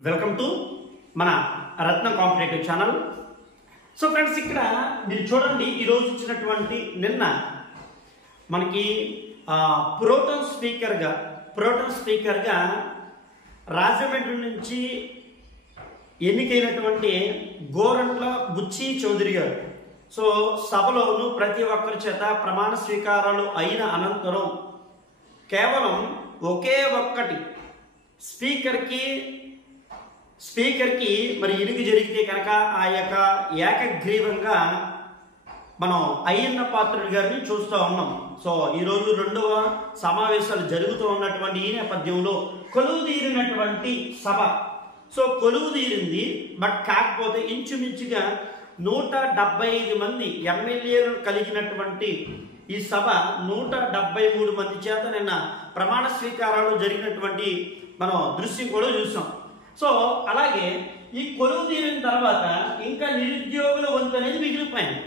Welcome to మన రత్న competitive channel. So friends, ఇక్కడ మీరు చూడండి, ఈరోజు ఇచ్చినటువంటి నిన్న మనకి ప్రోటోన్ స్పీకర్గా రాజమండ్రి నుంచి ఎన్నికైనటువంటి గోరంట్ల బుచ్చి చౌదరి గారు. సో సభలోను ప్రతి ఒక్కరి చేత ప్రమాణ స్వీకారాలు అయిన అనంతరం కేవలం ఒకే ఒక్కటి స్పీకర్కి మరి ఇరుగు జరిగితే కనుక ఆ యొక్క ఏకగ్రీవంగా మనం అయ్యన్న పాత్రుడు గారిని చూస్తూ ఉన్నాం. సో ఈరోజు రెండవ సమావేశాలు జరుగుతూ ఉన్నటువంటి ఈ నేపథ్యంలో కొలువు తీరినటువంటి సభ. సో కొలువు తీరింది, బట్ కాకపోతే ఇంచుమించుగా 175 మంది ఎమ్మెల్యేలు కలిగినటువంటి ఈ సభ 173 మంది చేత నిన్న ప్రమాణ స్వీకారాలు జరిగినటువంటి మనం దృశ్యం కూడా చూసాం. సో అలాగే ఈ కొలువు తీరిన తర్వాత ఇంకా నిరుద్యోగుల వంతు అనేది మిగిలిపోయింది.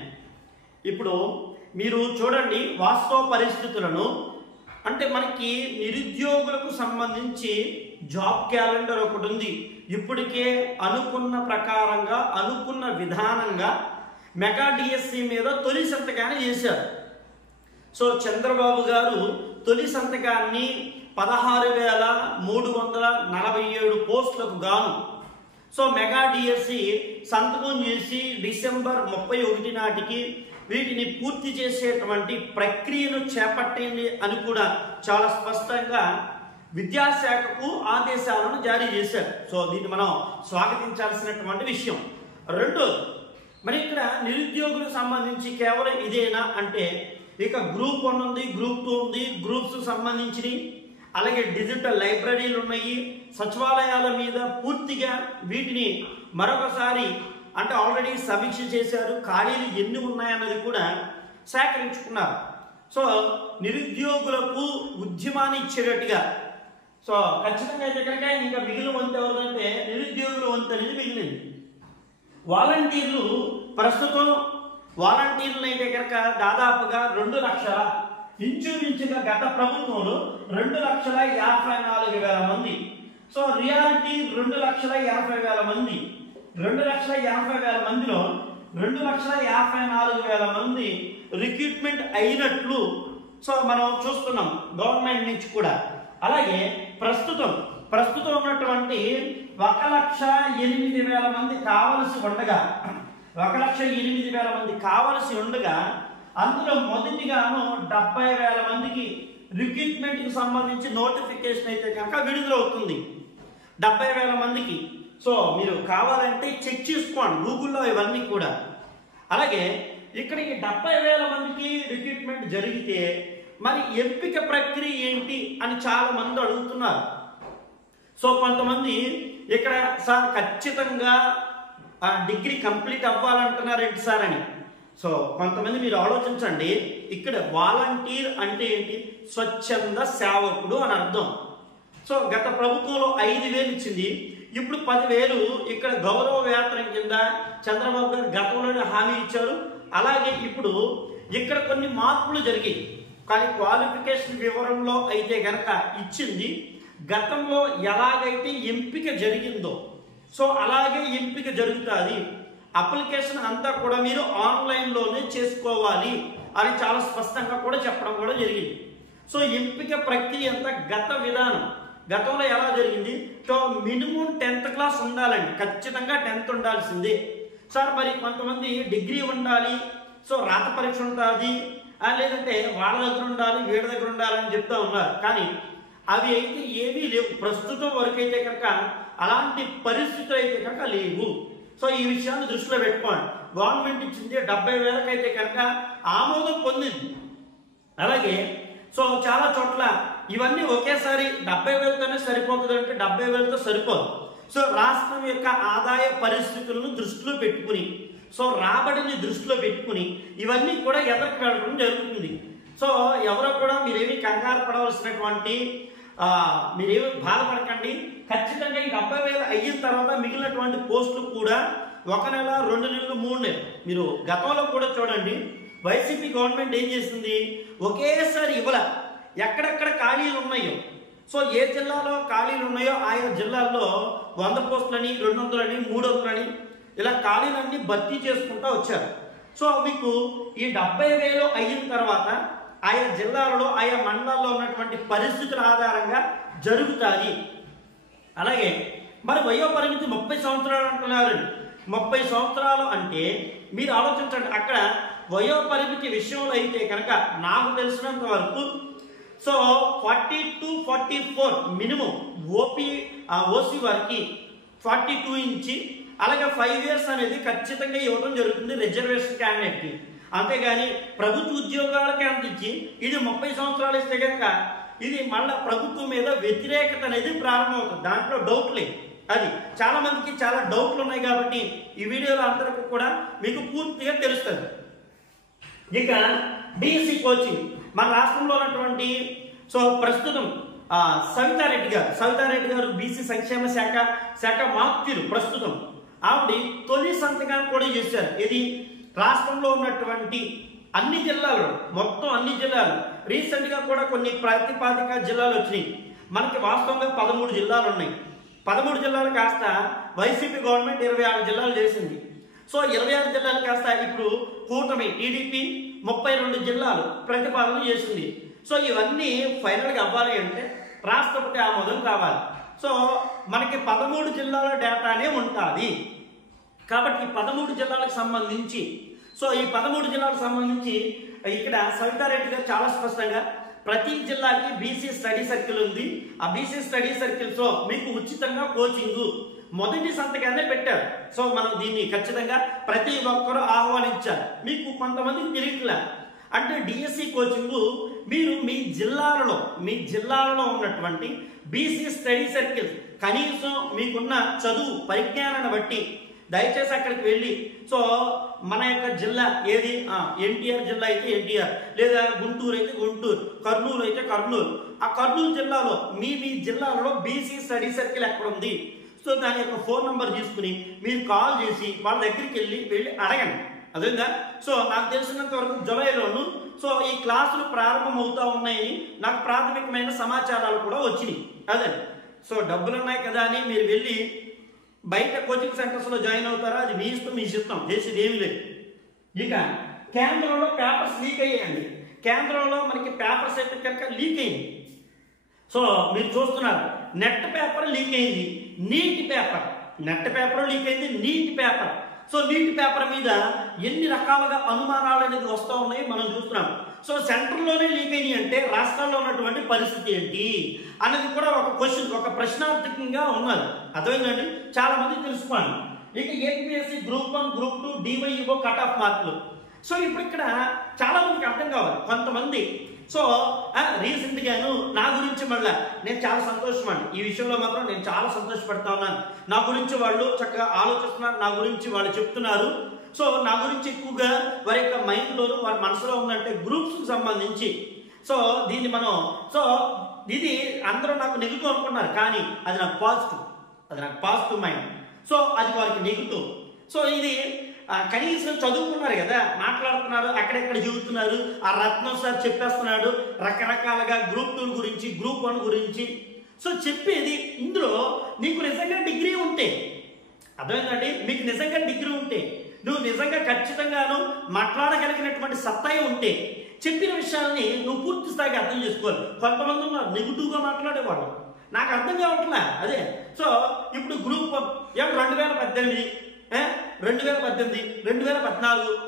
ఇప్పుడు మీరు చూడండి వాస్తవ పరిస్థితులను, అంటే మనకి నిరుద్యోగులకు సంబంధించి జాబ్ క్యాలెండర్ ఒకటి ఉంది. ఇప్పటికే అనుకున్న ప్రకారంగా అనుకున్న విధానంగా మెగా డిఎస్సి మీద తొలి సంతకాన్ని చేశారు. సో చంద్రబాబు గారు తొలి సంతకాన్ని 16,347 పోస్టులకు గాను సో మెగా డిఎస్సి సంతకం చేసి డిసెంబర్ 31 నాటికి వీటిని పూర్తి చేసేటువంటి ప్రక్రియను చేపట్టింది అని కూడా చాలా స్పష్టంగా విద్యాశాఖకు ఆదేశాలను జారీ చేశారు. సో దీన్ని మనం స్వాగతించాల్సినటువంటి విషయం. రెండోది, మరి ఇక్కడ నిరుద్యోగులకు సంబంధించి కేవలం ఇదేనా అంటే ఇక గ్రూప్ 1 ఉంది, గ్రూప్ 2 ఉంది, గ్రూప్స్ సంబంధించి అలాగే డిజిటల్ లైబ్రరీలు ఉన్నాయి, సచివాలయాల మీద పూర్తిగా వీటిని మరొకసారి అంటే ఆల్రెడీ సమీక్ష చేశారు, ఖాళీలు ఎన్ని ఉన్నాయన్నది కూడా సేకరించుకున్నారు. సో నిరుద్యోగులకు ఉద్యమాన్ని ఇచ్చేటట్టుగా సో ఖచ్చితంగా అయితే కనుక ఇంకా మిగిలిన వంతు ఎవరంటే నిరుద్యోగుల వంతు అనేది మిగిలింది. వాలంటీర్లు ప్రస్తుతం వాలంటీర్లు అయితే కనుక దాదాపుగా 2 లక్షల ఇంచుమించుగా గత ప్రభుత్వంలో 2,54,000 మంది. సో రియాలిటీ 2,50,000 మంది. 2,50,000 మందిలో 2,54,000 మంది రిక్రూట్మెంట్ అయినట్లు సో మనం చూస్తున్నాం గవర్నమెంట్ నుంచి కూడా. అలాగే ప్రస్తుతం ఉన్నటువంటి 1,08,000 మంది కావలసి ఉండగా 1,08,000 మంది కావలసి ఉండగా అందులో మొదటిగాను 70,000 మందికి రిక్రూట్మెంట్ కి సంబంధించి నోటిఫికేషన్ అయితే కనుక విడుదలవుతుంది 70,000 మందికి. సో మీరు కావాలంటే చెక్ చేసుకోండి గూగుల్లో ఇవన్నీ కూడా. అలాగే ఇక్కడికి 70,000 మందికి రిక్రూట్మెంట్ జరిగితే మరి ఎంపిక ప్రక్రియ ఏంటి అని చాలా మంది అడుగుతున్నారు. సో కొంతమంది ఇక్కడ సార్ ఖచ్చితంగా డిగ్రీ కంప్లీట్ అవ్వాలంటున్నారు ఏంటి సార్ అని. సో కొంతమంది మీరు ఆలోచించండి, ఇక్కడ వాలంటీర్ అంటే ఏంటి? స్వచ్ఛంద సేవకుడు అని అర్థం. సో గత ప్రభుత్వంలో 5,000 ఇచ్చింది, ఇప్పుడు 10,000 ఇక్కడ గౌరవ వేతనం కింద చంద్రబాబు గారు గతంలోనే హామీ ఇచ్చారు. అలాగే ఇప్పుడు ఇక్కడ కొన్ని మార్పులు జరిగాయి, కానీ క్వాలిఫికేషన్ వివరంలో అయితే గనక ఇచ్చింది గతంలో ఎలాగైతే ఎంపిక జరిగిందో సో అలాగే ఎంపిక జరుగుతుంది. అప్లికేషన్ అంతా కూడా మీరు ఆన్లైన్లోనే చేసుకోవాలి అని చాలా స్పష్టంగా కూడా చెప్పడం కూడా జరిగింది. సో ఎంపిక ప్రక్రియ అంతా గత విధానం గతంలో ఎలా జరిగింది? సో మినిమం 10th క్లాస్ ఉండాలండి, ఖచ్చితంగా 10th ఉండాల్సిందే సార్. మరి కొంతమంది డిగ్రీ ఉండాలి, సో రాత పరీక్ష ఉంటుంది, లేదంటే వాళ్ళ దగ్గర ఉండాలి వీళ్ళ దగ్గర ఉండాలని చెప్తా ఉన్నారు. కానీ అవి అయితే ఏమీ లేవు ప్రస్తుతం వరకు అయితే కనుక, అలాంటి పరిస్థితులు అయితే కనుక లేవు. సో ఈ విషయాన్ని దృష్టిలో పెట్టుకోండి. గవర్నమెంట్ ఇచ్చింది 70,000 అయితే కనుక ఆమోదం పొందింది. అలాగే సో చాలా చోట్ల ఇవన్నీ ఒకేసారి 70,000తోనే సరిపోతుంది అంటే 70,000తో సరిపోదు. సో రాష్ట్రం యొక్క ఆదాయ పరిస్థితులను దృష్టిలో పెట్టుకుని సో రాబడిని దృష్టిలో పెట్టుకుని ఇవన్నీ కూడా ఎదరికి వెళ్ళడం జరుగుతుంది. సో ఎవరో కూడా మీరేమి కంగారు పడవలసినటువంటి మీరేమి బాధపడకండి. ఖచ్చితంగా ఈ 70,000 అయిన తర్వాత మిగిలినటువంటి పోస్టులు కూడా 1 నెల 2 నెలలు 3 నెలలు మీరు గతంలో కూడా చూడండి. వైసీపీ గవర్నమెంట్ ఏం చేసింది? ఒకేసారి ఇవ్వల, ఎక్కడెక్కడ ఖాళీలు ఉన్నాయో సో ఏ జిల్లాలో ఖాళీలు ఉన్నాయో ఆయా జిల్లాల్లో 100 పోస్టులని 200 300 ఇలా ఖాళీలన్నీ భర్తీ చేసుకుంటూ వచ్చారు. సో మీకు ఈ 70,000 అయిన తర్వాత ఆయా జిల్లాలలో ఆయా మండలాల్లో ఉన్నటువంటి పరిస్థితుల ఆధారంగా జరుగుతాయి. అలాగే మరి వయో పరిమితి 30 సంవత్సరాలు అంటున్నారు. 30 సంవత్సరాలు అంటే మీరు ఆలోచించండి, అక్కడ వయో పరిమితి విషయంలో అయితే కనుక నాకు తెలిసినంత వరకు సో 40 to 44 మినిమం ఓసీ వారికి 42 ఇంచి, అలాగే 5 years అనేది ఖచ్చితంగా ఇవ్వడం జరుగుతుంది రిజర్వేషన్ క్యాండిడేట్కి. అంతేగాని ప్రభుత్వ ఉద్యోగాలకి అందించి ఇది 30 సంవత్సరాలు ఇస్తే కనుక ఇది మళ్ళీ ప్రభుత్వం మీద వ్యతిరేకత అనేది ప్రారంభమవుతుంది. దాంట్లో డౌట్ లేదు. అది చాలా మందికి చాలా డౌట్లు ఉన్నాయి కాబట్టి ఈ వీడియోలో అందరికీ కూడా మీకు పూర్తిగా తెలుస్తుంది. ఇక డిఎస్సి కోచింగ్ మన రాష్ట్రంలో ఉన్నటువంటి సో ప్రస్తుతం సవితారెడ్డి గారు బీసీ సంక్షేమ శాఖ మాత్యులు ప్రస్తుతం ఆవిడ తొలి సంతకాన్ని కూడా చేశారు. ఇది రాష్ట్రంలో ఉన్నటువంటి అన్ని జిల్లాలు, మొత్తం అన్ని జిల్లాలు, రీసెంట్ గా కూడా కొన్ని ప్రతిపాదిక జిల్లాలు వచ్చినాయి. మనకి వాస్తవంగా 13 జిల్లాలు ఉన్నాయి. 13 జిల్లాలు కాస్త వైసీపీ గవర్నమెంట్ 26 జిల్లాలు చేసింది. సో 26 జిల్లాలు కాస్త ఇప్పుడు కూటమి టీడీపీ 32 జిల్లాలు ప్రతిపాదన చేసింది. సో ఇవన్నీ ఫైనల్గా అవ్వాలి అంటే రాష్ట్రపతి ఆమోదం కావాలి. సో మనకి 13 జిల్లాల డేటానే ఉంటుంది. కాబట్టి 13 జిల్లాలకు సంబంధించి సో ఈ 13 జిల్లాలకు సంబంధించి ఇక్కడ సవితారెడ్డి గారు చాలా స్పష్టంగా ప్రతి జిల్లాకి బీసీ స్టడీ సర్కిల్ ఉంది. ఆ బీసీ స్టడీ సర్కిల్స్ లో మీకు ఉచితంగా కోచింగ్ మొదటి సంతకాన్ని పెట్టారు. సో మనం దీన్ని ఖచ్చితంగా ప్రతి ఒక్కరూ ఆహ్వానించారు. మీకు కొంతమందికి తెలియట్లే అంటే డిఎస్సి కోచింగ్ మీరు మీ జిల్లాలలో ఉన్నటువంటి బీసీ స్టడీ సర్కిల్ కనీసం మీకున్న చదువు పరిజ్ఞానాన్ని బట్టి దయచేసి అక్కడికి వెళ్ళి సో మన యొక్క జిల్లా ఏది ఎన్టీఆర్ జిల్లా అయితే ఎన్టీఆర్, లేదా గుంటూరు అయితే గుంటూరు, కర్నూలు అయితే కర్నూలు, ఆ కర్నూలు జిల్లాలో మీ జిల్లాలో బీసీ స్టడీ సర్కిల్ ఎక్కడ ఉంది సో దాని యొక్క ఫోన్ నంబర్ తీసుకుని మీరు కాల్ చేసి వాళ్ళ దగ్గరికి వెళ్ళి అడగండి. అదేందా సో నాకు తెలిసినంత వరకు జూలైలోను సో ఈ క్లాసులు ప్రారంభమవుతా ఉన్నాయని నాకు ప్రాథమికమైన సమాచారాలు కూడా వచ్చినాయి. అదే సో డబ్బులు ఉన్నాయి కదా అని మీరు వెళ్ళి బయట కోచింగ్ సెంటర్స్లో జాయిన్ అవుతారా, అది మీ ఇష్టం, మీ సిస్టం, చేసేది ఏమీ లేదు. ఇక కేంద్రంలో పేపర్స్ లీక్ అయ్యాయండి. కేంద్రంలో మనకి పేపర్స్ అయితే కనుక లీక్ అయింది. సో మీరు చూస్తున్నారు నెట్ పేపర్ లీక్ అయింది, NEET paper, net paper leak అయింది, NEET paper. So NEET paper మీద ఎన్ని రకాలుగా అనుమానాలు అనేది వస్తూ ఉన్నాయి మనం చూస్తున్నాం. సో సెంటర్లోనే లీక్ అయినాయి అంటే రాష్ట్రాల్లో ఉన్నటువంటి పరిస్థితి ఏంటి అనేది కూడా ఒక క్వశ్చన్, ఒక ప్రశ్నార్థకంగా ఉన్నది. అర్థమైందండి, చాలా మంది తెలుసుకోండి. ఇక APSC group 1 group 2 DYO cut off మార్కులు. సో ఇప్పుడు ఇక్కడ చాలా మందికి అర్థం కావాలి. కొంతమంది సో రీసెంట్ గాను నా గురించి మళ్ళా నేను చాలా సంతోషం అండి, ఈ విషయంలో మాత్రం నేను చాలా సంతోషపడతా ఉన్నాను. నా గురించి వాళ్ళు చక్కగా ఆలోచిస్తున్నారు, నా గురించి వాళ్ళు చెప్తున్నారు. సో నా గురించి ఎక్కువగా వారి యొక్క మైండ్లోను వారి మనసులో ఉందంటే గ్రూప్స్కి సంబంధించి సో దీన్ని మనం సో ఇది అందరూ నాకు నెగిటివ్ అనుకున్నారు, కానీ అది నాకు పాజిటివ్ మైండ్. సో అది వారికి నెగిటివ్. సో ఇది కనీసం చదువుకున్నారు కదా, మాట్లాడుతున్నారు, అక్కడెక్కడ చెబుతున్నారు, ఆ రత్నం సార్ చెప్పేస్తున్నాడు రకరకాలుగా గ్రూప్ 2 గురించి, గ్రూప్ 1 గురించి. సో చెప్పేది ఇందులో నీకు నిజంగా డిగ్రీ ఉంటే, అర్థమైందండి, మీకు నిజంగా డిగ్రీ ఉంటే, నువ్వు నిజంగా ఖచ్చితంగాను మాట్లాడగలిగినటువంటి సత్తా ఉంటే చెప్పిన విషయాల్ని నువ్వు పూర్తి స్థాయికి అర్థం చేసుకోవాలి. కొంతమంది ఉన్నారు నెగిటివ్గా మాట్లాడేవాళ్ళు, నాకు అర్థం కావట్లే. అదే సో ఇప్పుడు గ్రూప్ 1 2018 2014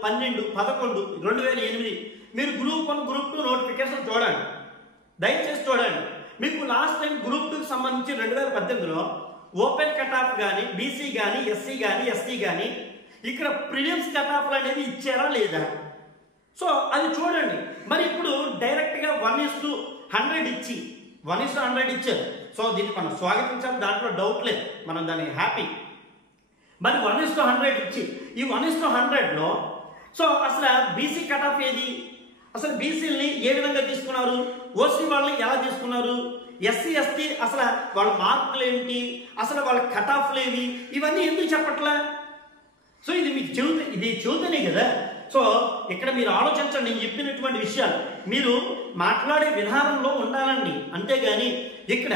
12 11 2008 మీరు గ్రూప్ 1 గ్రూప్ 2 నోటిఫికేషన్ చూడండి, దయచేసి చూడండి. మీకు లాస్ట్ టైం గ్రూప్ 2కి సంబంధించి 2018లో ఓపెన్ కట్ ఆఫ్ కానీ బీసీ కానీ ఎస్సీ కానీ ఎస్టీ కానీ ఇక్కడ ప్రిలిమ్స్ కట్ ఆఫ్ అనేది ఇచ్చారా లేదా, సో అది చూడండి. మరి ఇప్పుడు డైరెక్ట్గా 1:100 ఇచ్చి 1:100 ఇచ్చారు. సో దీన్ని మనం స్వాగతించాలి, దాంట్లో డౌట్ లేదు, మనం దాన్ని హ్యాపీ. మరి 1:100 ఇచ్చి ఈ 1:100లో సో అసలు బీసీ కట్ ఆఫ్ ఏది, అసలు బీసీలని ఏ విధంగా తీసుకున్నారు, ఓసీ వాళ్ళని ఎలా తీసుకున్నారు, ఎస్సీ ఎస్టీ అసలు వాళ్ళ మార్కులు ఏంటి, అసలు వాళ్ళ కట్ ఆఫ్లు ఏవి, ఇవన్నీ ఎందుకు చెప్పట్లే. సో ఇది మీకు చెబుతనే కదా. సో ఇక్కడ మీరు ఆలోచించండి, నేను చెప్పినటువంటి విషయాలు మీరు మాట్లాడే విధానంలో ఉండాలండి, అంతేగాని ఇక్కడ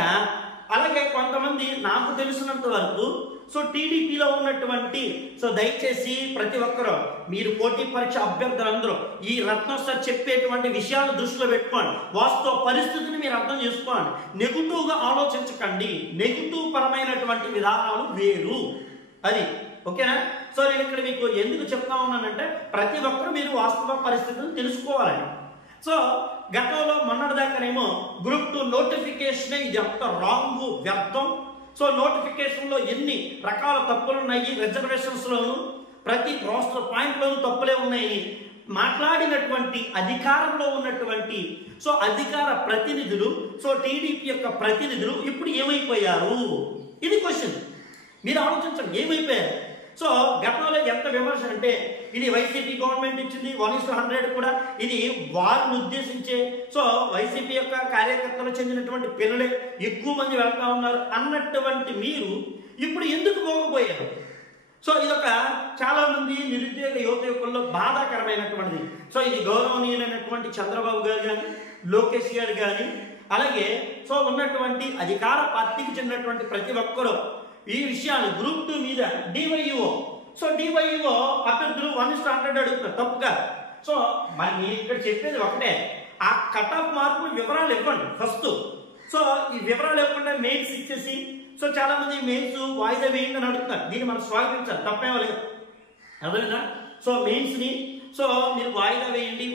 అలాగే కొంతమంది నాకు తెలిసినంత వరకు సో టీడీపీలో ఉన్నటువంటి సో దయచేసి ప్రతి ఒక్కరూ మీరు పోటీ పరీక్ష అభ్యర్థులందరూ ఈ రత్నం సార్ చెప్పేటువంటి విషయాలు దృష్టిలో పెట్టుకోండి, వాస్తవ పరిస్థితిని మీరు అర్థం చేసుకోండి, నెగిటివ్గా ఆలోచించకండి, నెగిటివ్ పరమైనటువంటి విధానాలు వేరు, అది ఓకేనా. సో నేను ఇక్కడ మీకు ఎందుకు చెప్తా ఉన్నానంటే ప్రతి ఒక్కరూ మీరు వాస్తవ పరిస్థితిని తెలుసుకోవాలని. సో గతంలో మొన్నటిదాకానేమో గ్రూప్ 2 నోటిఫికేషన్ ఇది ఎంత రాంగు వ్యర్థం, సో నోటిఫికేషన్లో ఎన్ని రకాల తప్పులు ఉన్నాయి, రిజర్వేషన్స్లోను ప్రతి రోస్టర్ పాయింట్లోనూ తప్పులే ఉన్నాయి. మాట్లాడినటువంటి అధికారంలో ఉన్నటువంటి సో అధికార ప్రతినిధులు సో టీడీపీ యొక్క ప్రతినిధులు ఇప్పుడు ఏమైపోయారు, ఇది క్వశ్చన్. మీరు ఆలోచించండి ఏమైపోయారు. సో గతంలో ఎంత విమర్శ అంటే ఇది వైసీపీ గవర్నమెంట్ ఇచ్చింది 1:100 కూడా ఇది వారిని ఉద్దేశించే సో వైసీపీ యొక్క కార్యకర్తలు చెందినటువంటి పిల్లలే ఎక్కువ మంది వెళ్తా ఉన్నారు అన్నటువంటి మీరు ఇప్పుడు ఎందుకు పోకపోయారు. సో ఇదొక చాలా మంది నిరుద్యోగ యువకుల్లో బాధాకరమైనటువంటిది. సో ఇది గౌరవనీయులైనటువంటి చంద్రబాబు గారు కానీ లోకేష్ గారు కానీ అలాగే సో ఉన్నటువంటి అధికార పార్టీకి చెందినటువంటి ప్రతి ఒక్కరూ ఈ విషయాలు గ్రూప్ 2 మీద డివైఓ సో డివైఓ అభ్యర్థులు 1:100 అడుగుతున్నారు తప్పుగా. సో మరి నేను ఇక్కడ చెప్పేది ఒకటే, ఆ కట్ ఆఫ్ మార్కులు వివరాలు ఇవ్వండి ఫస్ట్. సో ఈ వివరాలు ఇవ్వకుండా మెయిన్స్ ఇచ్చేసి సో చాలా మంది మెయిన్స్ వాయిదా వేయండి అని అడుగుతున్నారు, దీన్ని మనం స్వాగతించాలి, తప్పేమో లేదు అర్థమైందా. సో మెయిన్స్ని సో మీరు వాయిదా వేయండి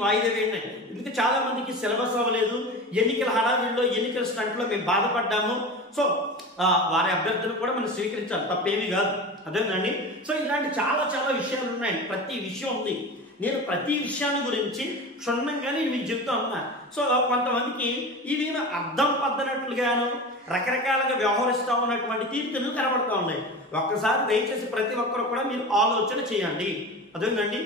అని, ఎందుకంటే చాలా మందికి సిలబస్ అవ్వలేదు, ఎన్నికల హడావిడిలో ఎన్నికల స్టంట్లో మేము బాధపడ్డాము, సో వారి అభ్యర్థులు కూడా మనం స్వీకరించాలి, తప్పేమీ కాదు అదేనండి. సో ఇలాంటి చాలా చాలా విషయాలు ఉన్నాయి, ప్రతి విషయం ఉంది. నేను ప్రతి విషయాన్ని గురించి క్షుణ్ణంగానే మీకు చెప్తా ఉన్నా. సో కొంతమందికి ఇవి అర్థం పద్దనట్లుగాను రకరకాలుగా వ్యవహరిస్తూ ఉన్నటువంటి తీర్పులు కనబడుతూ ఉన్నాయి. ఒక్కసారి దయచేసి ప్రతి ఒక్కరు కూడా మీరు ఆలోచన చేయండి అదేనండి.